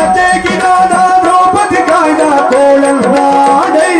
ಲತೆಗಿನಾದ ದ್ರೌಪದಿ ಕಾಯ್ದ ಕೋಳಲ್ನಾಡೈ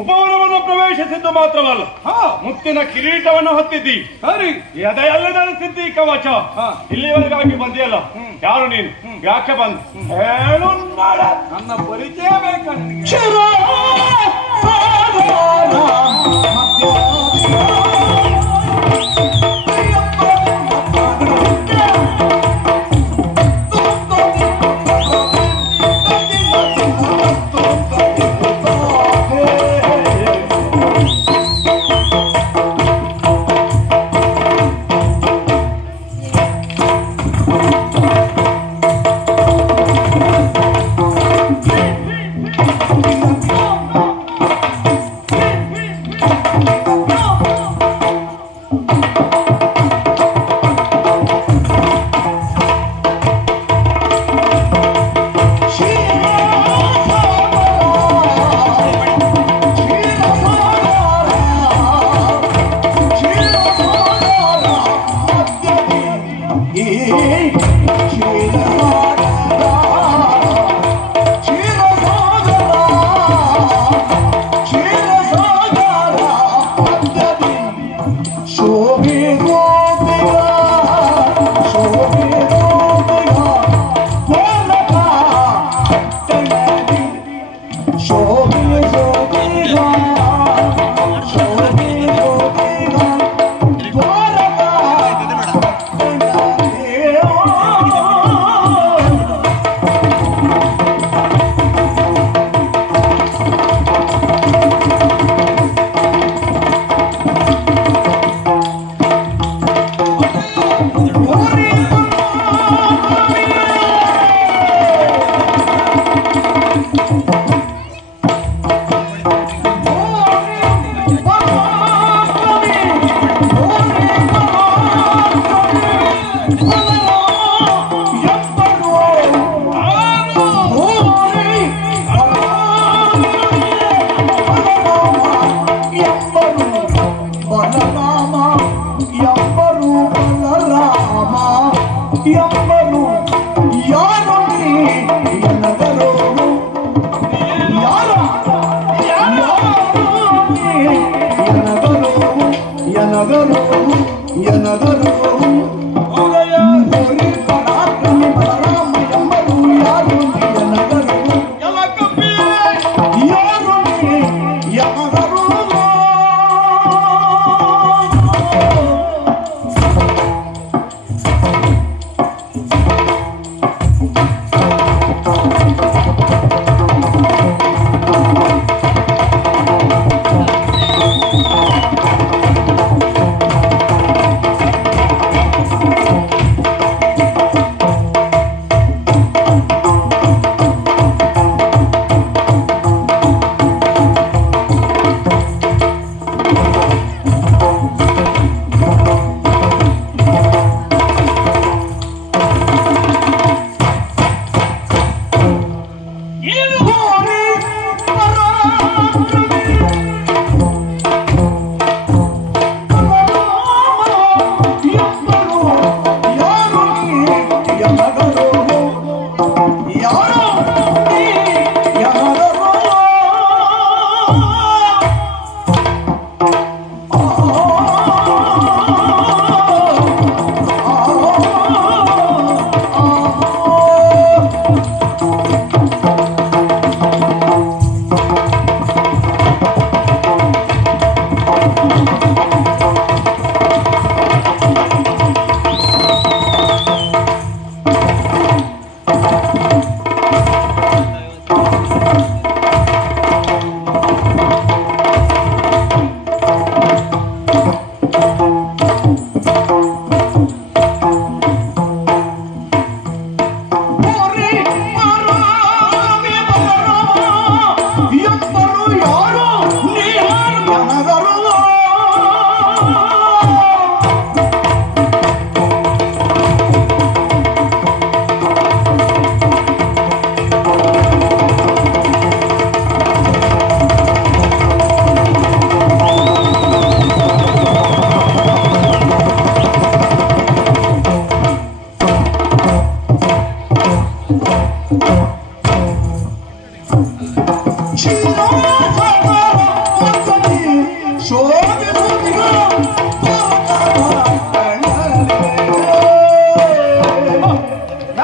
ಉಪವನವನ್ನು ಪ್ರವೇಶಿಸಿದ್ದು ಮಾತ್ರವಲ್ಲ, ಮುತ್ತಿನ ಕಿರೀಟವನ್ನು ಹೊತ್ತಿದ್ದಿ. ಸರಿ, ಎದೆಯಲ್ಲಿ ನಡೆಸಿದ್ದಿ ಕವಚ. ಇಲ್ಲಿವರೆಗಾಗಿ ಬಂದಿಯಲ್ಲ, ಯಾರು ನೀನು? ಯಾಕೆ ಬಂದು ಹೇಳು? ನನ್ನ ಪರಿಚಯ ಬೇಕಾ?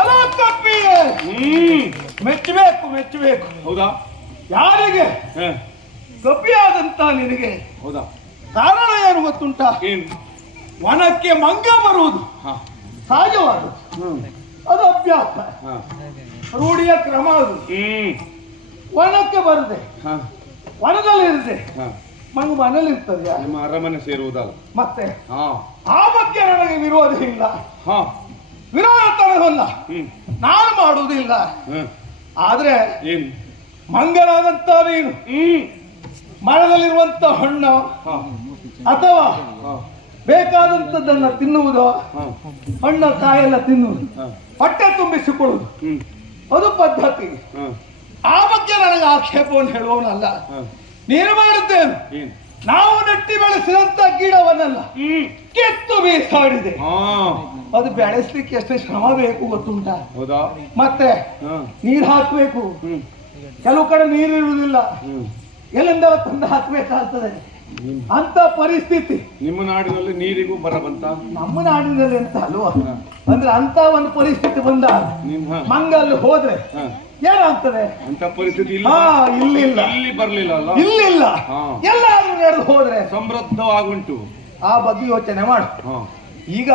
ಎಲ್ಲ ಕಪ್ಪಿಗೆ ಮೆಚ್ಚಬೇಕು ಮೆಚ್ಚಬೇಕು. ಹೌದಾ? ಯಾರಿಗೆ? ಹ. ಕಪಿಯಾದಂತ ನಿನಗೆ ಹೌದಾ? ಕಾರಣ ಏನು ಗೊತ್ತುಂಟ? ಏನು? ವನಕ್ಕೆ ಮಂಗ ಬರುವುದು ಹ. ಸಹಜವಾದದ್ದು, ಅದು ಅಭ್ಯಾಸ, ಹ. ರೂಢಿಯ ಕ್ರಮ ಅದು. ವನಕ್ಕೆ ಬರದೆ ಹ. ವನದಲ್ಲಿ ಇರದೆ ಹ. ಮಂಗ ಮನೇಲಿ ಇರ್ತದೆ. ನಿಮ್ಮ ಅರಮನೆ ಸೇರುವುದಲ್ಲ ಮತ್ತೆ ಹಾ. ಆ ಬಗ್ಗೆ ನನಗೆ ವಿರೋಧ ಇಲ್ಲ, ಹಾ. ವಿರೋಧತನವಲ್ಲ, ನಾನು ಮಾಡುವುದಿಲ್ಲ. ಆದ್ರೆ ಏನು? ಮಂಗನಾದಂತ ನೀನು ಮರದಲ್ಲಿರುವಂತ ಹಣ್ಣು ಅಥವಾ ಬೇಕಾದಂಥದ್ದನ್ನ ತಿನ್ನುವುದು, ಹಣ್ಣು ಕಾಯೆಲ್ಲ ತಿನ್ನುವುದು, ಹೊಟ್ಟೆ ತುಂಬಿಸಿಕೊಳ್ಳುವುದು, ಅದು ಪದ್ಧತಿ. ಆ ಬಗ್ಗೆ ನನಗೆ ಆಕ್ಷೇಪವನ್ನು ಹೇಳುವವನಲ್ಲ. ನೀನು ಮಾಡಿದ್ದೇನು? ನಾವು ನೆಟ್ಟಿ ಬೆಳೆಸಿದಂತ ಗಿಡವನ್ನೆಲ್ಲ ಕಿತ್ತು ಬೀಸಾಡಿದೆ. ಅದು ಬೆಳೆಸ್ಲಿಕ್ಕೆ ಎಷ್ಟು ಶ್ರಮ ಬೇಕು ಗೊತ್ತುಂಟ? ಹೌದಾ? ಮತ್ತೆ ನೀರು ಹಾಕಬೇಕು, ಕೆಲವು ಕಡೆ ನೀರು ಇರುವುದಿಲ್ಲ, ಎಲ್ಲಿಂದ ತಂದು ಹಾಕ್ಬೇಕಾಗ್ತದೆ. ಅಂತ ಪರಿಸ್ಥಿತಿ ನಿಮ್ಮ ನಾಡಿನಲ್ಲಿ ನೀರಿಗೂ ಬರ ಬಂತ? ನಮ್ಮ ನಾಡಿನಲ್ಲಿ ಅಂತ ಅಲ್ವಾ? ಅಂದ್ರೆ ಅಂತ ಒಂದು ಪರಿಸ್ಥಿತಿ ಬಂದ ಮಂಗ ಅಲ್ಲಿ ಹೋದ್ರೆ ಏನಾಗ್ತದೆ? ಅಂತ ಪರಿಸ್ಥಿತಿ ಇಲ್ಲ. ಇಲ್ಲಿಲ್ಲ, ಇಲ್ಲಿ ಬರ್ಲಿಲ್ಲ ಅಲ್ಲ? ಇಲ್ಲಿಲ್ಲ, ಎಲ್ಲಾದ್ರೂ ನಡೆದು ಹೋದ್ರೆ ಸಮೃದ್ಧವಾಗುಂಟು. ಆ ಬಗ್ಗೆ ಯೋಚನೆ ಮಾಡು. ಈಗ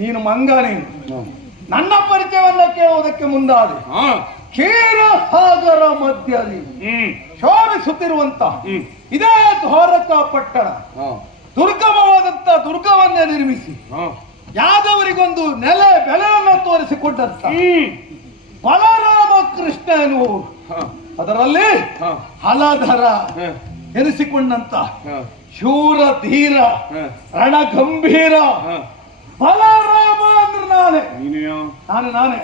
ನೀನು ಮಂಗ, ನೀನು ನನ್ನ ಪರಿಚಯವನ್ನ ಕೇಳುವುದಕ್ಕೆ ಮುಂದಾದೆ. ಕ್ಷೀರ ಸಾಗರ ಮಧ್ಯದಲ್ಲಿ ಶೋಭಿಸುತ್ತಿರುವಂತ ಇದೇ ದ್ವಾರಕಾ ಪಟ್ಟಣ ದುರ್ಗಮವಾದಂತ ದುರ್ಗವನ್ನೇ ನಿರ್ಮಿಸಿ ಯಾದವರಿಗೊಂದು ನೆಲೆ ಬೆಲೆಯನ್ನು ತೋರಿಸಿಕೊಂಡಂತ ಬಲರಾಮ ಕೃಷ್ಣ ಎನ್ನುವರು, ಅದರಲ್ಲಿ ಹಲಧರ ಎನಿಸಿಕೊಂಡಂತ ಶೂರ ಧೀರ ರಣಗಂಭೀರ ಬಲರಾಮ ಅಂದ್ರೆ ನಾನೇ.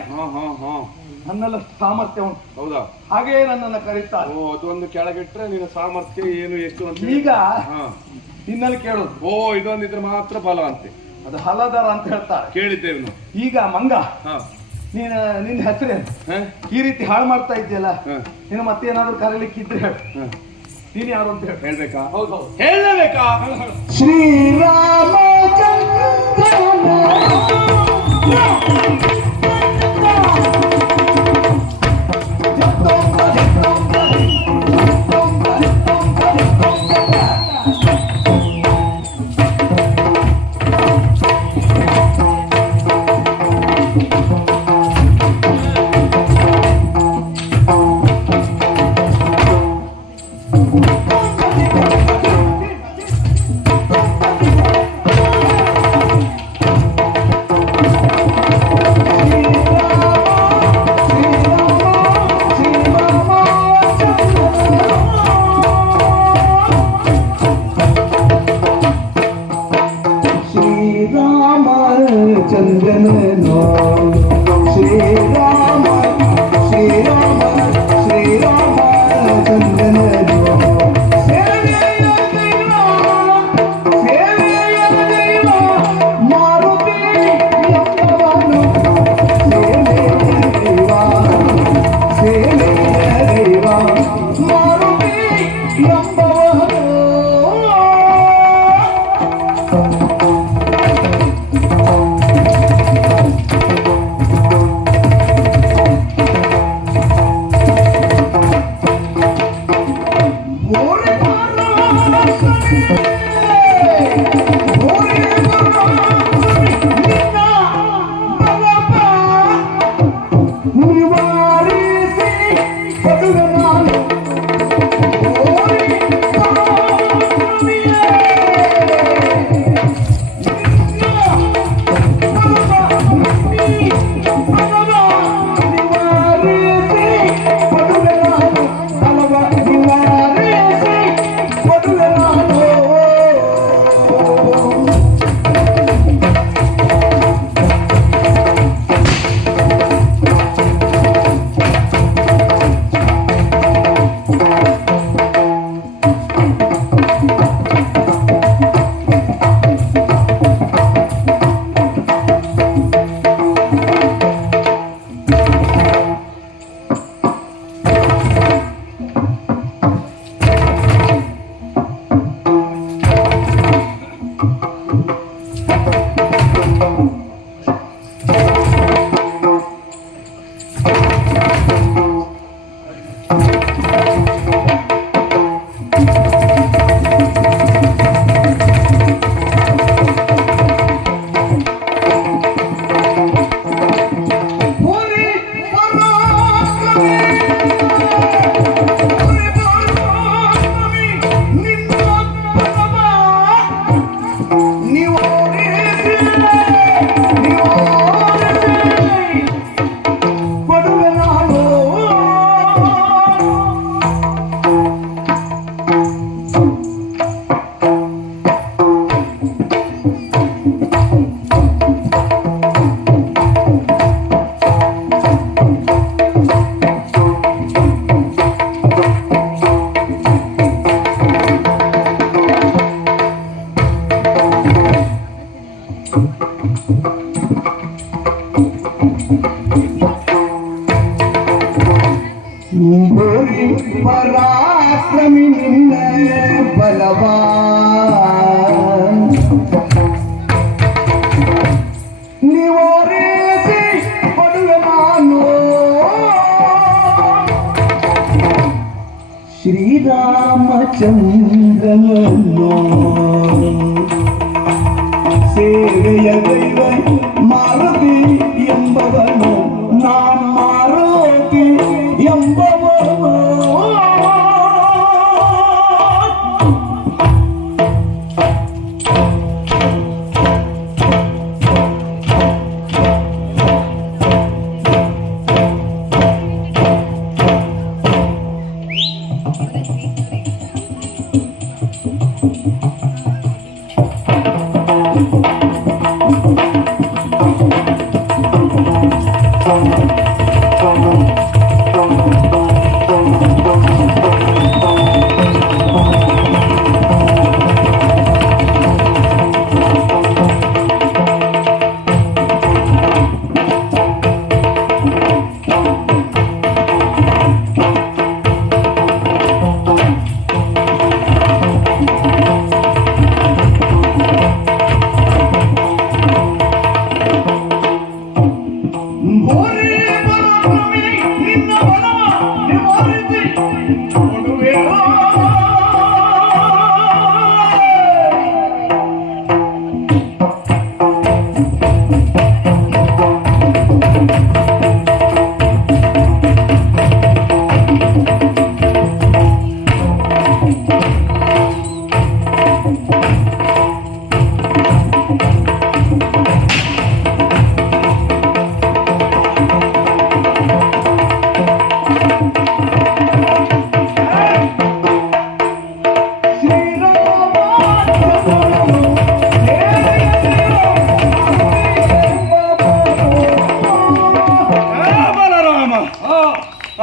ನನ್ನೆಲ್ಲ ಸಾಮರ್ಥ್ಯ ಉಂಟು. ಹೌದಾ? ಹಾಗೇ ನನ್ನನ್ನು ಕರೀತಾರೆ. ಅದೊಂದು ಕೆಳಗಿಟ್ರೆ ನಿನ್ನ ಸಾಮರ್ಥ್ಯ ಏನು ಎಷ್ಟು ಅಂತ ಈಗ ನಿನ್ನಲ್ಲಿ ಕೇಳುದು. ಇದೊಂದಿದ್ರೆ ಮಾತ್ರ ಬಲ ಅಂತೆ. ಅದು ಹಲಧರ ಅಂತ ಹೇಳ್ತಾರೆ, ಕೇಳಿದ್ದೇವೆ ನಾವು. ಈಗ ಮಂಗ, ನಿನ್ನ ಹೆಸರೇನು? ಈ ರೀತಿ ಹಾಳು ಮಾಡ್ತಾ ಇದ್ದೀಯಲ್ಲ, ನೀನು ಮತ್ತೆ ಏನಾದ್ರು ಕರೀಲಿಕ್ಕೆ ಇದ್ರೆ ಹೇಳು. ನೀನು ಯಾರು ಅಂತ ಹೇಳ್ಬೇಕಾ? ಹೌದು, ಹೇಳಬೇಕಾ? ಶ್ರೀರಾಮ ಪರಾಕ್ರಮಿ ನಿನ್ನ ಬಲವಾ ನಿವಾರಿಸಿ ಕೊಡುವೆ ನಾನು ಶ್ರೀರಾಮಚಂದ್ರನನ್ನು ಸೇವೆಯ ದೈವ ಮಾರುತಿ ಎಂಬವನು ನಾನು ಮಾರುತಿ ಎಂಬವನು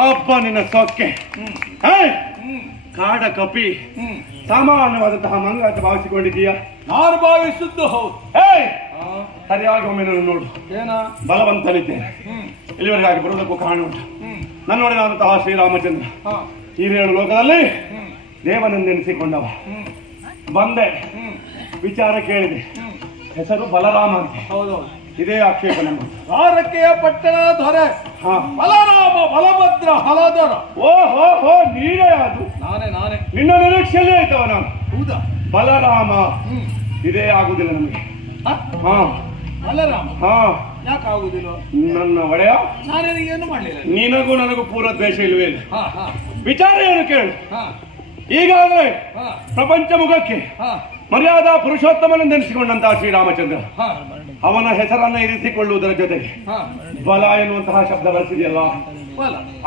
ಅಪ್ಪ ನಿನ್ನ ಸೊಕ್ಕೆ ಕಾಡ ಕಪಿ ಸಾಮಾನ್ಯವಾದಂತಹ ಮಂಗ ಅಂತ ಭಾವಿಸಿಕೊಂಡಿದ್ದೀಯ? ನಾನು ಭಾವಿಸಿದ್ದು ಹೌದು. ಸರಿಯಾಗಿ ಒಮ್ಮೆ ನಾನು ನೋಡು. ಏನ ಬಲವಂತನಿದ್ದೇನೆ, ಇಲ್ಲಿವರೆಗಾಗಿ ಬರುವುದಕ್ಕೂ ಕಾರಣ ಉಂಟು. ನನ್ನೊಡೆದಾದಂತಹ ಶ್ರೀರಾಮಚಂದ್ರ ಈ ರೇಣು ಲೋಕದಲ್ಲಿ ದೇವನೆಂದೆನಿಸಿಕೊಂಡವ. ಬಂದೆ, ವಿಚಾರ ಕೇಳಿದೆ. ಹೆಸರು ಬಲರಾಮ ಅಂತ. ಹೌದೌದು, ಇದೇ ಆಕ್ಷೇಪ ನಮ್ಮ ದ್ವಾರಕೆಯ ಪಟ್ಟಣ ದೊರೆ ಬಲರಾಮ ಬಲಭದ್ರ ಹಲದರ. ಓಹೋ ನೀನೇ ಅದು? ನಾನೇ ನಿನ್ನ ನಿರೀಕ್ಷೆಯಲ್ಲೇ ಆಯ್ತವ ನಾನು. ಹೌದಾ? ಬಲರಾಮ ಇದೇ ಆಗುದಿಲ್ಲ ನಮಗೆ. ಬಲರಾಮ ಹಾ ಯಾಕೆ ಆಗುದಿಲ್ಲ? ನನ್ನ ಒಡೆಯ ನಾನೇನು ಮಾಡಲಿಲ್ಲ. ನಿನಗೂ ನನಗೂ ಪೂರ್ವ ದ್ವೇಷ ಇಲ್ವೇ ಇಲ್ಲ. ವಿಚಾರ ಏನು ಕೇಳು. ಈಗಾಗಲೇ ಪ್ರಪಂಚ ಮುಖಕ್ಕೆ ಮರ್ಯಾದಾ ಪುರುಷೋತ್ತಮನೆಂದೆನಿಸಿಕೊಂಡಂತಹ ಶ್ರೀರಾಮಚಂದ್ರ ಅವನ ಹೆಸರನ್ನ ಇರಿಸಿಕೊಳ್ಳುವುದರ ಜೊತೆಗೆ ಬಲ ಎನ್ನುವಂತಹ ಶಬ್ದ ಬಳಸಿದೆಯಲ್ಲ,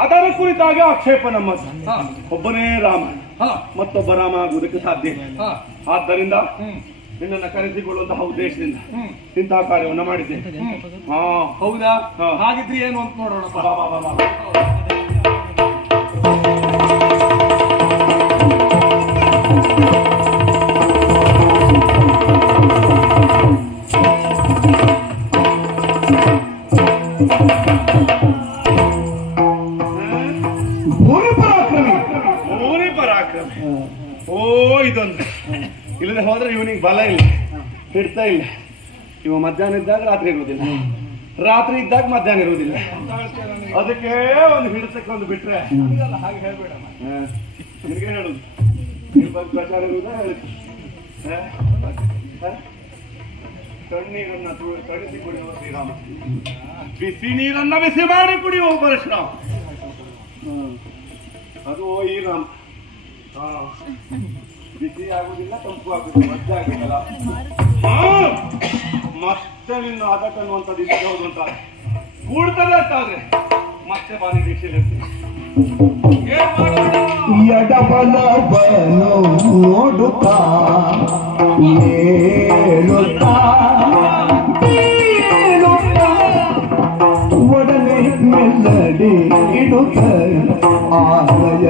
ಅದರ ಕುರಿತಾಗಿ ಆಕ್ಷೇಪ ನಮ್ಮದು. ಒಬ್ಬನೇ ರಾಮ, ಮತ್ತೊಬ್ಬ ರಾಮ ಆಗುವುದಕ್ಕೆ ಸಾಧ್ಯ ಇಲ್ಲ. ಆದ್ದರಿಂದ ನಿನ್ನನ್ನು ಕರೆಸಿಕೊಳ್ಳುವಂತಹ ಉದ್ದೇಶದಿಂದ ಇಂತಹ ಕಾರ್ಯವನ್ನು ಮಾಡಿದ್ದೇನೆ. ಹೌದಾ? ಹಾಗಿದ್ರೆ ಏನು ಅಂತ ನೋಡೋಣ. ಭೂರಿ ಪರಾಕ್ರಮ. ಓ ಇದೊಂದು ಇಲ್ಲದೆ ಹೋದ್ರೆ ಇವನಿಗೆ ಬಲ ಇಲ್ಲ, ಹಿಡ್ತಾ ಇಲ್ಲ. ಇವ ಮಧ್ಯಾಹ್ನ ಇದ್ದಾಗ ರಾತ್ರಿ ಇರುವುದಿಲ್ಲ, ರಾತ್ರಿ ಇದ್ದಾಗ ಮಧ್ಯಾಹ್ನ ಇರುವುದಿಲ್ಲ. ಅದಕ್ಕೆ ಒಂದು ಹಿಡಿತಕ್ಕೆ ಒಂದು ಬಿಟ್ರೆ ಹಾಗೆ ಹೇಳ್ಬೇಡ. ನಿನಗೆ ಹೇಳುದು ಪ್ರಚಾರ ಇರುವುದ ಹೇಳುತ್ತೆ. ತಣ್ಣೀರನ್ನ ತಣಿಸಿ ಕುಡಿಯುವ ಶ್ರೀರಾಮ, ಬಿಸಿ ನೀರನ್ನ ಬಿಸಿ ಮಾಡಿ ಕುಡಿಯುವ ಪರಶುರಾಮ. ಅದು ಈ ರಾಮ. ಬಿಸಿ ಆಗುದಿಲ್ಲ, ತಂಪು ಆಗುದಿಲ್ಲ, ಮಜ್ಜೆ ಆಗುದಿಲ್ಲ. ಮತ್ತೆ ನಿನ್ನ ಅದಕ್ಕನ್ನುವಂಥದ್ದು ಇದು ಹೌದು ಅಂತ ಕೂಡ್ತದೆ ಅಂತಾದ್ರೆ ಮತ್ತೆ ಬಾರಿ ದೀಕ್ಷೆಯಲ್ಲಿ ಎಡಬಲವನು ನೋಡುತ್ತಾ ಹೇಳುತ್ತಾ ಒಡನೆ ಮೆಲ್ಲಡಿ ಇಡುತ್ತ ಆಲಯ